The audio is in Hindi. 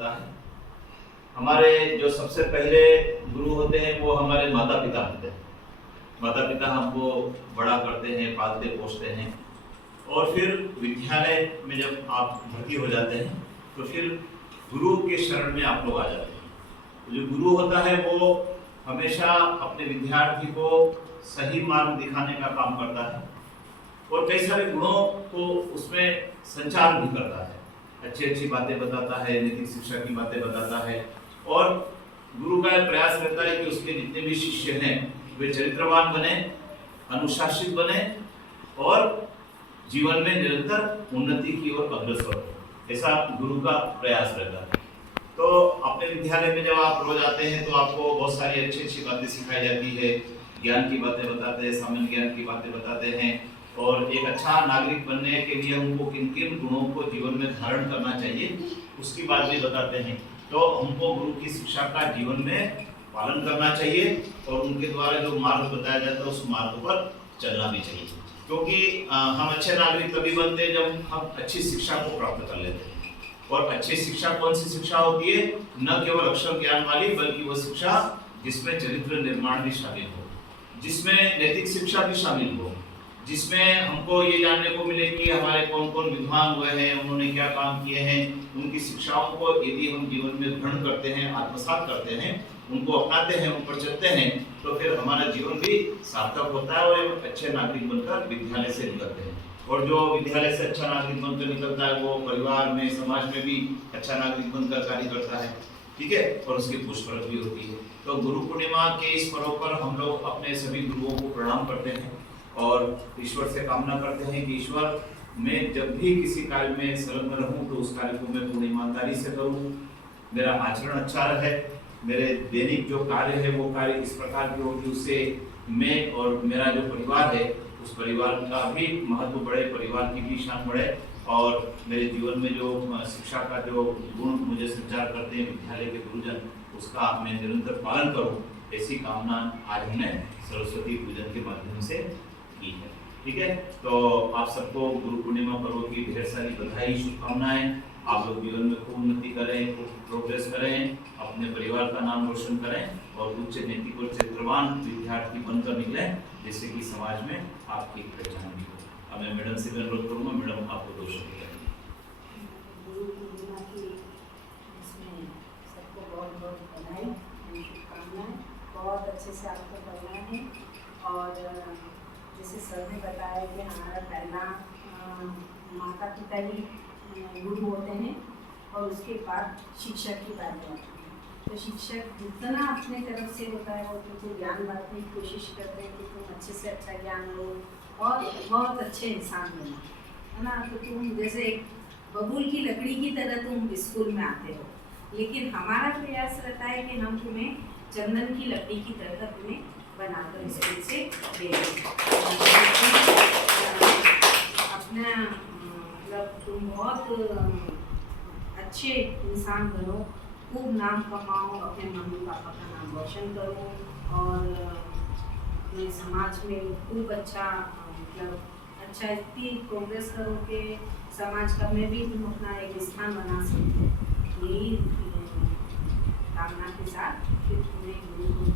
होता है। हमारे जो सबसे पहले गुरु होते हैं वो हमारे माता पिता होते हैं। माता पिता हमको बड़ा करते हैं, पालते पोषते हैं, और फिर विद्यालय में जब आप भर्ती हो जाते हैं तो फिर गुरु के शरण में आप लोग आ जाते हैं। तो जो गुरु होता है वो हमेशा अपने विद्यार्थी को सही मार्ग दिखाने का काम करता है और कई सारे गुणों को उसमें संचार भी करता है, अच्छी अच्छी बातें बताता है, नैतिक शिक्षा की बातें बताता है। और गुरु का प्रयास रहता है कि उसके जितने भी शिष्य हैं वे चरित्रवान बने, अनुशासित बने और जीवन में निरंतर उन्नति की ओर अग्रसर हो, ऐसा गुरु का प्रयास रहता है। तो अपने विद्यालय में जब आप रोज आते हैं तो आपको बहुत सारी अच्छी अच्छी बातें सिखाई जाती है, ज्ञान की बातें बताते हैं, सामान्य ज्ञान की बातें बताते हैं, और एक अच्छा नागरिक बनने के लिए हमको किन किन गुणों को जीवन में धारण करना चाहिए उसकी बात भी बताते हैं। तो हमको गुरु की शिक्षा का जीवन में पालन करना चाहिए और उनके द्वारा जो मार्ग बताया जाता है उस मार्ग पर चलना भी चाहिए, क्योंकि हम अच्छे नागरिक तभी बनते हैं जब हम अच्छी शिक्षा को प्राप्त कर लेते हैं। और अच्छी शिक्षा कौन सी शिक्षा होती है? न केवल अक्षर ज्ञान वाली, बल्कि वो शिक्षा जिसमें चरित्र निर्माण भी शामिल हो, जिसमें नैतिक शिक्षा भी शामिल हो, जिसमें हमको ये जानने को मिले कि हमारे कौन कौन विद्वान हुए हैं, उन्होंने क्या काम किए हैं, उनकी शिक्षाओं को यदि हम जीवन में ग्रहण करते हैं, आत्मसात करते हैं, उनको अपनाते हैं, उन पर चलते हैं, तो फिर हमारा जीवन भी सार्थक होता है और एक अच्छे नागरिक बनकर विद्यालय से निकलते हैं। और जो विद्यालय से अच्छा नागरिक बनकर निकलता है वो परिवार में, समाज में भी अच्छा नागरिक बनकर कार्य करता है, ठीक है, और उसकी पुष्परत भी होती है। तो गुरु पूर्णिमा के इस पर्व पर हम लोग अपने सभी गुरुओं को प्रणाम करते हैं और ईश्वर से कामना करते हैं कि ईश्वर मैं जब भी किसी कार्य में संलग्न रहूं तो उस कार्य को मैं पूरी ईमानदारी से करूं, मेरा आचरण अच्छा रहे, मेरे दैनिक जो कार्य है वो कार्य इस प्रकार की हो कि उससे मैं और मेरा जो परिवार है उस परिवार का भी महत्व बढ़े, परिवार की भी शान बढ़े, और मेरे जीवन में जो शिक्षा का जो गुण मुझे संचार करते हैं विद्यालय के गुरुजन, उसका मैं निरंतर पालन करूं, ऐसी कामना आज हमने सरस्वती पूजन के माध्यम से की है। ठीक है, तो आप सबको गुरु पूर्णिमा पर्व की ढेर सारी बधाई, शुभकामनाएं। आप लोग जीवन में खूब उन्नति करें, खूब प्रोग्रेस करें, अपने परिवार का नाम रोशन करें और उच्च नैतिक और चरित्रवान विद्यार्थी बनकर निकलें, जिससे कि समाज में आपकी पहचान भी हो। अब मैं मैडम से अनुरोध करूँगा, मैडम आपको 2 शब्द करेंगे। गुरु पूर्णिमा की इसमें सबको बहुत बहुत बधाई, शुभकामनाएं। बहुत अच्छे से आपको करना है और जैसे सर ने बताया कि हमारा पहला माता पिता ही गुरु होते हैं और उसके बाद शिक्षक की बात आती है। तो शिक्षक जितना अपने तरफ से होता है वो तुमको ज्ञान बांटने की कोशिश करते हैं कि तुम अच्छे से अच्छा ज्ञान लो और बहुत अच्छे इंसान बनो, है ना। तो तुम जैसे एक बबूल की लकड़ी की तरह तुम स्कूल में आते हो, लेकिन हमारा प्रयास रहता है कि हम तुम्हें चंदन की लकड़ी की तरह तुम्हें बनाकर स्कूल से दे अपना मतलब तुम बहुत अच्छे इंसान बनो, खूब नाम कमाओ, अपने मम्मी पापा का नाम रोशन करो और अपने समाज में खूब अच्छा मतलब अच्छा इतनी प्रोग्रेस करो कि समाज का में भी तुम अपना एक स्थान बना सको। यही कामना के साथ फिर तुम्हें गुरु